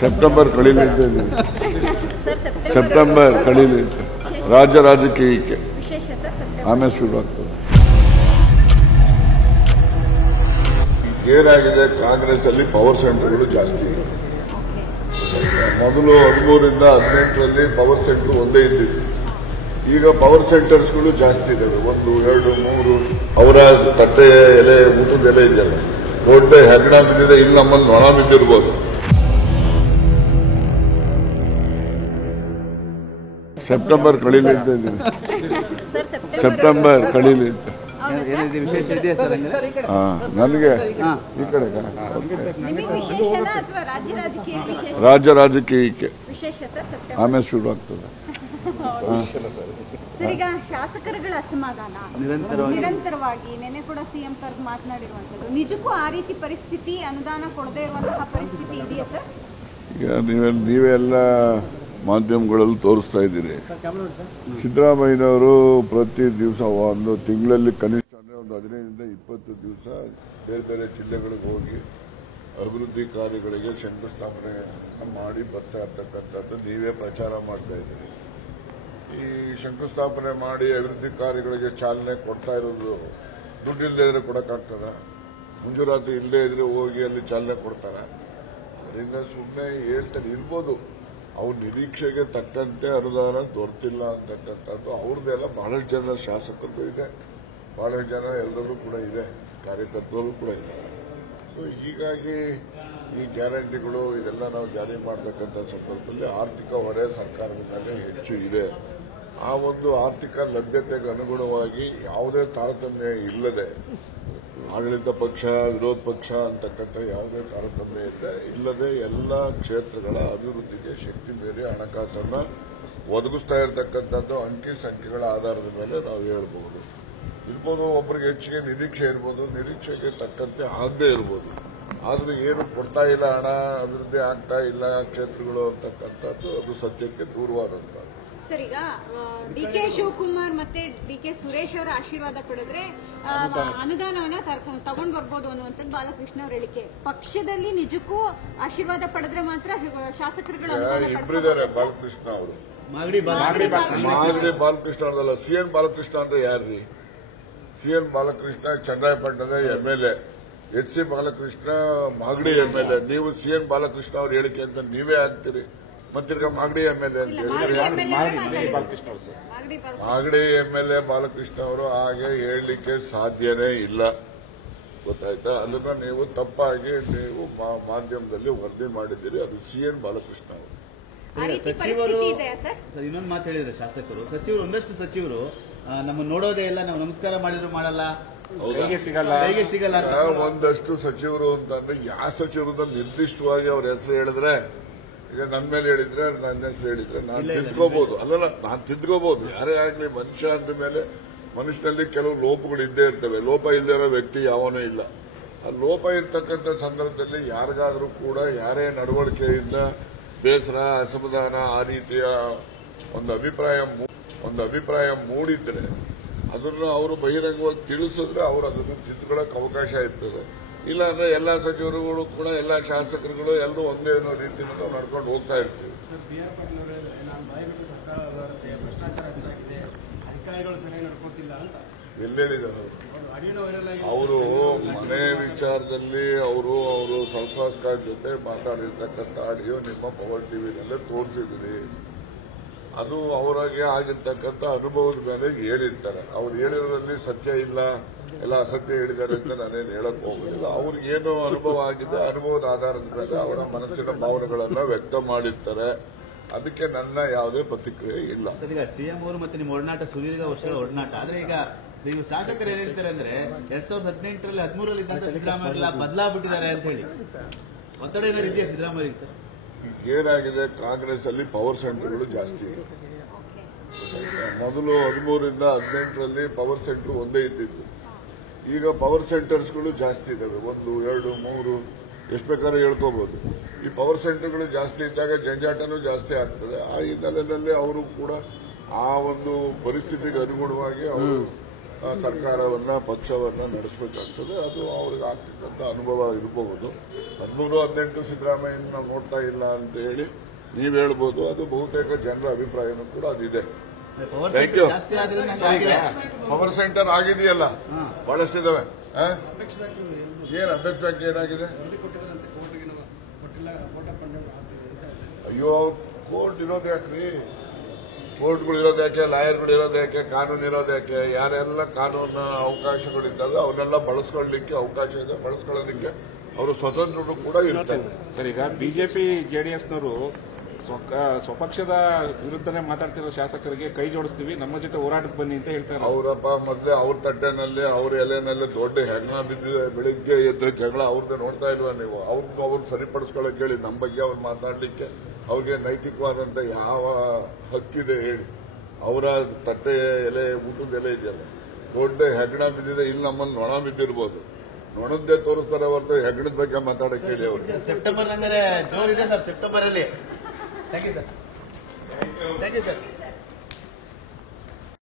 September ಕಳೀಲಿ ಅಂತ ಇದ್ದೀನಿ. September ಕಳೀಲಿ ಅಂತ ರಾಜ್ಯ ರಾಜಕೀಯಕ್ಕೆ ಆಮೇಲೆ ಶುರು ಆಗ್ತದೆ. ಏನಾಗಿದೆ, ಕಾಂಗ್ರೆಸ್ ಅಲ್ಲಿ ಪವರ್ ಸೆಂಟರ್ಗಳು ಜಾಸ್ತಿ ಇದೆ. ಮೊದಲು 13ರಿಂದ 18ರಲ್ಲಿ ಪವರ್ ಸೆಂಟರ್ ಒಂದೇ ಇದ್ದಿದ್ದು. ಈಗ ಪವರ್ ಸೆಂಟರ್ಸ್ಗಳು ಜಾಸ್ತಿ ಇದಾವೆ. 1, 2, 3 ಅವರ ತಟ್ಟೆ ಎಲೆ ಊಟದ ಎಲೆ ಇದೆಯಲ್ಲ, ದೊಡ್ಡ ಹೆಗ್ಣ ಬಿದ್ದಿದೆ. ಇಲ್ಲಿ ನಮ್ಮಲ್ಲಿ ನೊಣ ಬಿದ್ದಿರ್ಬೋದು. ಸೆಪ್ಟೆಂಬರ್ ಕಳೀಲಿ ಅಂತ ಇದ್ದೀನಿ. ಸೆಪ್ಟೆಂಬರ್ ಕಳೀಲಿ ಅಂತ ನನಗೆ ಈ ಕಡೆ ರಾಜ್ಯ ರಾಜಕೀಯಕ್ಕೆ ಆಮೇಲೆ ಶುರು ಆಗ್ತದೆ. ಈಗ ಶಾಸಕರುಗಳ ಅಸಮಾಧಾನ ನಿರಂತರವಾಗಿ ನೆನೆ ಕೂಡ ಸಿಎಂ ಕರೆದು ಮಾತನಾಡಿರುವಂತದ್ದು, ನಿಜಕ್ಕೂ ಆ ರೀತಿ ಪರಿಸ್ಥಿತಿ, ಅನುದಾನ ಕೊಡದೇ ಇರುವಂತಹ ಪರಿಸ್ಥಿತಿ ಇದೆಯಾ ಸರ್? ಈಗ ನೀವೆಲ್ಲ ಮಾಧ್ಯಮಗಳಲ್ಲಿ ತೋರಿಸ್ತಾ ಇದ್ದೀರಿ. ಸಿದ್ದರಾಮಯ್ಯನವರು ಪ್ರತಿ ದಿವಸ ಒಂದು ತಿಂಗಳಲ್ಲಿ ಕನಿಷ್ಠ ಅಂದರೆ ಒಂದು 15ರಿಂದ 20 ದಿವಸ ಬೇರೆ ಬೇರೆ ಜಿಲ್ಲೆಗಳಿಗೆ ಹೋಗಿ ಅಭಿವೃದ್ಧಿ ಕಾರ್ಯಗಳಿಗೆ ಶಂಕುಸ್ಥಾಪನೆ ಮಾಡಿ ಬರ್ತಾ ಇರ್ತಕ್ಕಂಥದ್ದು ನೀವೇ ಪ್ರಚಾರ ಮಾಡ್ತಾ ಇದ್ದೀರಿ. ಈ ಶಂಕುಸ್ಥಾಪನೆ ಮಾಡಿ ಅಭಿವೃದ್ಧಿ ಕಾರ್ಯಗಳಿಗೆ ಚಾಲನೆ ಕೊಡ್ತಾ ಇರೋದು ದುಡ್ಡಿಲ್ಲದೆ ಇದ್ರೆ ಕೊಡಕ್ಕಾಗ್ತದ? ಮಂಜೂರಾತಿ ಇಲ್ಲದೆ ಇದ್ರೆ ಹೋಗಿ ಅಲ್ಲಿ ಚಾಲನೆ ಕೊಡ್ತಾರ? ಅದರಿಂದ ಸುಮ್ಮನೆ ಹೇಳ್ತಾರೆ ಇರ್ಬೋದು. ಅವ್ರ ನಿರೀಕ್ಷೆಗೆ ತಕ್ಕಂತೆ ಅನುದಾನ ದೊರೆತಿಲ್ಲ ಅಂತಕ್ಕಂಥದ್ದು ಅವ್ರದ್ದೆಲ್ಲ ಬಹಳಷ್ಟು ಜನ ಶಾಸಕರಿಗೂ ಇದೆ, ಬಹಳಷ್ಟು ಜನ ಎಲ್ಲರೂ ಕೂಡ ಇದೆ, ಕಾರ್ಯಕರ್ತರು ಕೂಡ ಇದೆ. ಸೊ ಹೀಗಾಗಿ ಈ ಗ್ಯಾರಂಟಿಗಳು ಇದೆಲ್ಲ ನಾವು ಜಾರಿ ಮಾಡತಕ್ಕಂಥ ಸಂದರ್ಭದಲ್ಲಿ ಆರ್ಥಿಕ ಹೊರೆ ಸರ್ಕಾರದ ಮೇಲೆ ಹೆಚ್ಚು ಇದೆ. ಆ ಒಂದು ಆರ್ಥಿಕ ಲಭ್ಯತೆಗೆ ಅನುಗುಣವಾಗಿ ಯಾವುದೇ ತಾರತಮ್ಯ ಇಲ್ಲದೆ, ಆಡಳಿತ ಪಕ್ಷ ವಿರೋಧ ಪಕ್ಷ ಅಂತಕ್ಕಂಥ ಯಾವುದೇ ತಾರತಮ್ಯ ಇಲ್ಲದೆ ಎಲ್ಲ ಕ್ಷೇತ್ರಗಳ ಅಭಿವೃದ್ಧಿಗೆ ಶಕ್ತಿ ಮೀರಿ ಹಣಕಾಸನ್ನ ಒದಗಿಸ್ತಾ ಇರತಕ್ಕಂಥದ್ದು ಅಂಕಿ ಸಂಖ್ಯೆಗಳ ಆಧಾರದ ಮೇಲೆ ನಾವು ಹೇಳ್ಬಹುದು. ಇರ್ಬೋದು, ಒಬ್ಬರಿಗೆ ಹೆಚ್ಚಿಗೆ ನಿರೀಕ್ಷೆ ಇರ್ಬೋದು, ನಿರೀಕ್ಷೆಗೆ ತಕ್ಕಂತೆ ಆಗದೆ ಇರ್ಬೋದು. ಆದ್ರೂ ಏನು ಕೊಡ್ತಾ ಇಲ್ಲ, ಹಣ ಅಭಿವೃದ್ಧಿ ಆಗ್ತಾ ಇಲ್ಲ ಕ್ಷೇತ್ರಗಳು ಅಂತಕ್ಕಂಥದ್ದು ಅದು ಸತ್ಯಕ್ಕೆ ದೂರವಾದಂತ. ಸರ್, ಈಗ ಡಿ.ಕೆ. ಶಿವಕುಮಾರ್ ಮತ್ತೆ ಡಿ.ಕೆ. ಸುರೇಶ್ ಅವರ ಆಶೀರ್ವಾದ ಪಡೆದ್ರೆ ಅನುದಾನವನ್ನ ತಗೊಂಡ್ ಬರ್ಬೋದು ಅನ್ನುವಂಥದ್ದು ಬಾಲಕೃಷ್ಣ ಅವರ ಹೇಳಿಕೆ. ಪಕ್ಷದಲ್ಲಿ ನಿಜಕ್ಕೂ ಆಶೀರ್ವಾದ ಪಡೆದ್ರೆ ಮಾತ್ರ ಶಾಸಕರುಗಳ ಇಬ್ಬರಿದ್ದಾರೆ. ಬಾಲಕೃಷ್ಣ ಅವರು ಮಾಗಡಿ ಬಾಲಕೃಷ್ಣ ಅವರಲ್ಲ, ಸಿಎನ್ ಬಾಲಕೃಷ್ಣ ಅಂದ್ರೆ ಯಾರ್ರೀ? ಸಿಎನ್ ಬಾಲಕೃಷ್ಣ ಚನ್ನರಾಯಪಟ್ಟಣದ MLA, HC Balakrishna Magadi MLA. ನೀವು ಸಿಎನ್ ಬಾಲಕೃಷ್ಣ ಅವ್ರ ಹೇಳಿಕೆ ಅಂತ ನೀವೇ ಆಗ್ತೀರಿ, ಮತ್ತಿರ್ಗ ಮಾಗಡಿ MLA ಅಂತ ಮಾಗಡಿ MLA ಬಾಲಕೃಷ್ಣ ಅವರು ಹಾಗೆ ಹೇಳಲಿಕ್ಕೆ ಸಾಧ್ಯನೇ ಇಲ್ಲ, ಗೊತ್ತಾಯ್ತಾ? ಅದನ್ನ ನೀವು ತಪ್ಪಾಗಿ ನೀವು ಮಾಧ್ಯಮದಲ್ಲಿ ವರದಿ ಮಾಡಿದ್ದೀರಿ. ಅದು ಸಿಎನ್ ಬಾಲಕೃಷ್ಣ ಅವರು. ಇನ್ನೊಂದು ಮಾತು ಹೇಳಿದ್ರೆ ಸಚಿವರು ಒಂದಷ್ಟು ಸಚಿವರು ನಮ್ಮ ನೋಡೋದೇ ಇಲ್ಲ, ನಾವು ನಮಸ್ಕಾರ ಮಾಡಿದ್ರು ಮಾಡಲ್ಲ, ಸಿಗಲ್ಲ. ಒಂದಷ್ಟು ಸಚಿವರು ಅಂತಂದ್ರೆ ಯಾವ ಸಚಿವರು ನಿರ್ದಿಷ್ಟವಾಗಿ ಅವ್ರ ಹೆಸರು ಹೇಳಿದ್ರೆ, ಈಗ ನನ್ನ ಮೇಲೆ ಹೇಳಿದ್ರೆ, ನನ್ನ ಹೆಸರು ಹೇಳಿದ್ರೆ ನಾನು ತಿದ್ಕೋಬಹುದು. ಅಲ್ಲ, ನಾನು ತಿದ್ಕೋಬಹುದು. ಯಾರೇ ಆಗ್ಲಿ, ಮನುಷ್ಯ ಅಂದ ಮೇಲೆ ಮನುಷ್ಯನಲ್ಲಿ ಕೆಲವು ಲೋಪಗಳು ಇದ್ದೇ ಇರ್ತವೆ. ಲೋಪ ಇಲ್ಲದೆ ಇರೋ ವ್ಯಕ್ತಿ ಯಾವನೂ ಇಲ್ಲ. ಆ ಲೋಪ ಇರ್ತಕ್ಕಂಥ ಸಂದರ್ಭದಲ್ಲಿ ಯಾರಿಗಾದ್ರೂ ಕೂಡ ಯಾರೇ ನಡವಳಿಕೆಯಿಂದ ಬೇಸರ, ಅಸಮಾಧಾನ, ಆ ರೀತಿಯ ಒಂದು ಅಭಿಪ್ರಾಯ ಮೂಡಿದ್ರೆ ಅದನ್ನು ಅವರು ಬಹಿರಂಗವಾಗಿ ತಿಳಿಸಿದ್ರೆ ಅವರು ಅದನ್ನು ತಿದ್ದುಕೊಳ್ಳಕ್ಕೆ ಅವಕಾಶ ಇರ್ತದೆ. ಇಲ್ಲ ಅಂದ್ರೆ ಎಲ್ಲಾ ಸಚಿವರುಗಳು ಕೂಡ ಎಲ್ಲಾ ಶಾಸಕರುಗಳು ಎಲ್ಲರೂ ಒಂದೇ ಅನ್ನೋ ರೀತಿಯಲ್ಲಿ ನಾವು ನಡ್ಕೊಂಡು ಹೋಗ್ತಾ ಇರ್ತೀವಿ. ಎಲ್ಲೇಳಿದ್ದಾರೆ ಅವರು ಮನೆ ವಿಚಾರದಲ್ಲಿ ಅವರು ಸಲ್ಫಾಸ್ ಖಾನ್ ಜೊತೆ ಮಾತಾಡಿರ್ತಕ್ಕಂಥ ಆಡಿಯೋ ನಿಮ್ಮ ಪವರ್ ಟಿವಿನಲ್ಲೇ ತೋರಿಸಿದ್ರಿ. ಅದು ಅವರಿಗೆ ಆಗಿರ್ತಕ್ಕಂಥ ಅನುಭವದ ಮೇಲೆ ಹೇಳಿರ್ತಾರೆ. ಅವ್ರು ಹೇಳಿರೋದ್ರಲ್ಲಿ ಸತ್ಯ ಇಲ್ಲ, ಎಲ್ಲ ಅಸತ್ಯ ಹೇಳಿದ್ದಾರೆ ಅಂತ ನಾನೇನು ಹೇಳಕ್ ಹೋಗೋದಿಲ್ಲ. ಅವ್ರಿಗೇನು ಅನುಭವ ಆಗಿದೆ, ಅನುಭವದ ಆಧಾರದ ಮೇಲೆ ಅವರ ಮನಸ್ಸಿನ ಭಾವನೆಗಳನ್ನ ವ್ಯಕ್ತ ಮಾಡಿರ್ತಾರೆ. ಅದಕ್ಕೆ ನನ್ನ ಯಾವುದೇ ಪ್ರತಿಕ್ರಿಯೆ ಇಲ್ಲ. ಈಗ ಸಿಎಂ ಅವರು ಮತ್ತೆ ನಿಮ್ಮ ಒಡನಾಟ ಸುದೀರ್ಘ ವರ್ಷಗಳ ಒಡನಾಟ. ಆದ್ರೆ ಈಗ ನೀವು ಶಾಸಕರು ಏನ್ ಹೇಳ್ತಾರೆ ಅಂದ್ರೆ 2018ರಲ್ಲಿ 13ರಲ್ಲಿ ಇದ್ದಂತ ಸಿದ್ದರಾಮಯ್ಯ ಬದಲಾಗ್ಬಿಟ್ಟಿದ್ದಾರೆ ಅಂತ ಹೇಳಿ ಒತ್ತಡ ಏನಾದ್ರು ಇದೆಯಾ ಸಿದ್ದರಾಮಯ್ಯ ಸರ್? ಏನಾಗಿದೆ, ಕಾಂಗ್ರೆಸ್ ಅಲ್ಲಿ ಪವರ್ ಸೆಂಟರ್ಗಳು ಜಾಸ್ತಿ ಇದೆ. ಮೊದಲು 13ರಿಂದ 18ರಲ್ಲಿ ಪವರ್ ಸೆಂಟರ್ ಒಂದೇ ಇದ್ದಿದ್ದು. ಈಗ ಪವರ್ ಸೆಂಟರ್ಸ್ಗಳು ಜಾಸ್ತಿ ಇದಾವೆ. 1, 2, 3 ಎಷ್ಟು ಬೇಕಾದ್ರೂ ಹೇಳ್ಕೋಬಹುದು. ಈ ಪವರ್ ಸೆಂಟರ್ಗಳು ಜಾಸ್ತಿ ಇದ್ದಾಗ ಜಂಜಾಟನೂ ಜಾಸ್ತಿ ಆಗ್ತದೆ. ಆ ಹಿನ್ನೆಲೆಯಲ್ಲಿ ಅವರು ಕೂಡ ಆ ಒಂದು ಪರಿಸ್ಥಿತಿಗೆ ಅನುಗುಣವಾಗಿ ಅವರು ಸರ್ಕಾರವನ್ನ, ಪಕ್ಷವನ್ನ ನಡೆಸಬೇಕಾಗ್ತದೆ. ಅದು ಅವ್ರಿಗೆ ಆಗ್ತಕ್ಕಂಥ ಅನುಭವ ಇರಬಹುದು. 13-18 ಸಿದ್ದರಾಮಯ್ಯ ನಾವು ನೋಡ್ತಾ ಇಲ್ಲ ಅಂತ ಹೇಳಿ ನೀವ್ ಹೇಳ್ಬೋದು. ಅದು ಬಹುತೇಕ ಜನರ ಅಭಿಪ್ರಾಯನೂ ಕೂಡ ಅದಿದೆ. Power Thank you. ಜಾಸ್ತಿ ಆದ್ರೆ ನಂಗೆ ಆಗಿದೆ. ಪವರ್ ಸೆಂಟರ್ ಆಗಿದೆಯಲ್ಲ, ಬಹಳಷ್ಟಿದಾವೆ. ಏನ್ ಅಪೆಕ್ಸ್ ಬ್ಯಾಂಕ್ ಏನಾಗಿದೆ? ಅಯ್ಯೋ, ಕೋರ್ಟ್ ಇರೋದು ಯಾಕ್ರಿ? ಕೋರ್ಟ್ಗಳು ಇರೋದು ಯಾಕೆ? ಲಾಯರ್ಗಳು ಇರೋದು ಯಾಕೆ? ಕಾನೂನು ಇರೋದು ಯಾಕೆ? ಯಾರೆಲ್ಲ ಕಾನೂನು ಅವಕಾಶಗಳಿದ್ದಾವೆ ಅವನ್ನೆಲ್ಲ ಬಳಸ್ಕೊಳ್ಳಲಿಕ್ಕೆ ಅವಕಾಶ ಇದೆ, ಬಳಸ್ಕೊಳ್ಳೋದಕ್ಕೆ ಅವರು ಸ್ವತಂತ್ರರು ಕೂಡ ಇರ್ತಾರೆ. ಸರ್, ಈಗ ಬಿಜೆಪಿ ಜೆಡಿಎಸ್ನವರು ಸ್ವಪಕ್ಷದ ವಿರುದ್ಧನೇ ಮಾತಾಡ್ತಿರೋ ಶಾಸಕರಿಗೆ ಕೈ ಜೋಡಿಸ್ತೀವಿ, ನಮ್ಮ ಜೊತೆ ಹೋರಾಟಕ್ಕೆ ಬನ್ನಿ ಅಂತ ಹೇಳ್ತಾರೆ. ಅವರಪ್ಪ ಮೊದಲೇ ಅವ್ರ ತಟ್ಟೆನಲ್ಲಿ ಅವ್ರ ಎಲೆನಲ್ಲಿ ದೊಡ್ಡ ಹೆಗ್ಣ ಬಿದ್ದಿದೆ. ಬೆಳಿಗ್ಗೆ ಎದ್ದು ಜಗಳ ಅವ್ರದ್ದು ನೋಡ್ತಾ ಇಲ್ವಾ ನೀವು? ಅವ್ರು ಸರಿಪಡಿಸ್ಕೊಳ್ಳೋಕೆ ಹೇಳಿ. ನಮ್ಮ ಬಗ್ಗೆ ಅವ್ರು ಮಾತಾಡ್ಲಿಕ್ಕೆ ಅವ್ರಿಗೆ ನೈತಿಕವಾದಂತ ಯಾವ ಹಕ್ಕಿದೆ ಹೇಳಿ? ಅವರ ತಟ್ಟೆ ಎಲೆ, ಊಟದ ಎಲೆ ಇದೆಯಲ್ಲ, ದೊಡ್ಡ ಹೆಗ್ಣ ಬಿದ್ದಿದೆ. ಇಲ್ಲಿ ನಮ್ಮಲ್ಲಿ ನೊಣ ಬಿದ್ದಿರ್ಬೋದು, ನೊಣದ್ದೇ ತೋರಿಸ್ತಾರೆ ಹೊರತು ಹೆಗ್ಣದ ಬಗ್ಗೆ ಮಾತಾಡಕ್ಕೆ ಹೇಳಿ ಅವರು. ಸೆಪ್ಟೆಂಬರ್ ಅಂದ್ರೆ ಜೋರಿದೆ ಸರ್. ಸೆಪ್ಟೆಂಬರ್ ಅಲ್ಲಿ ಥ್ಯಾಂಕ್ ಯು ಸರ್.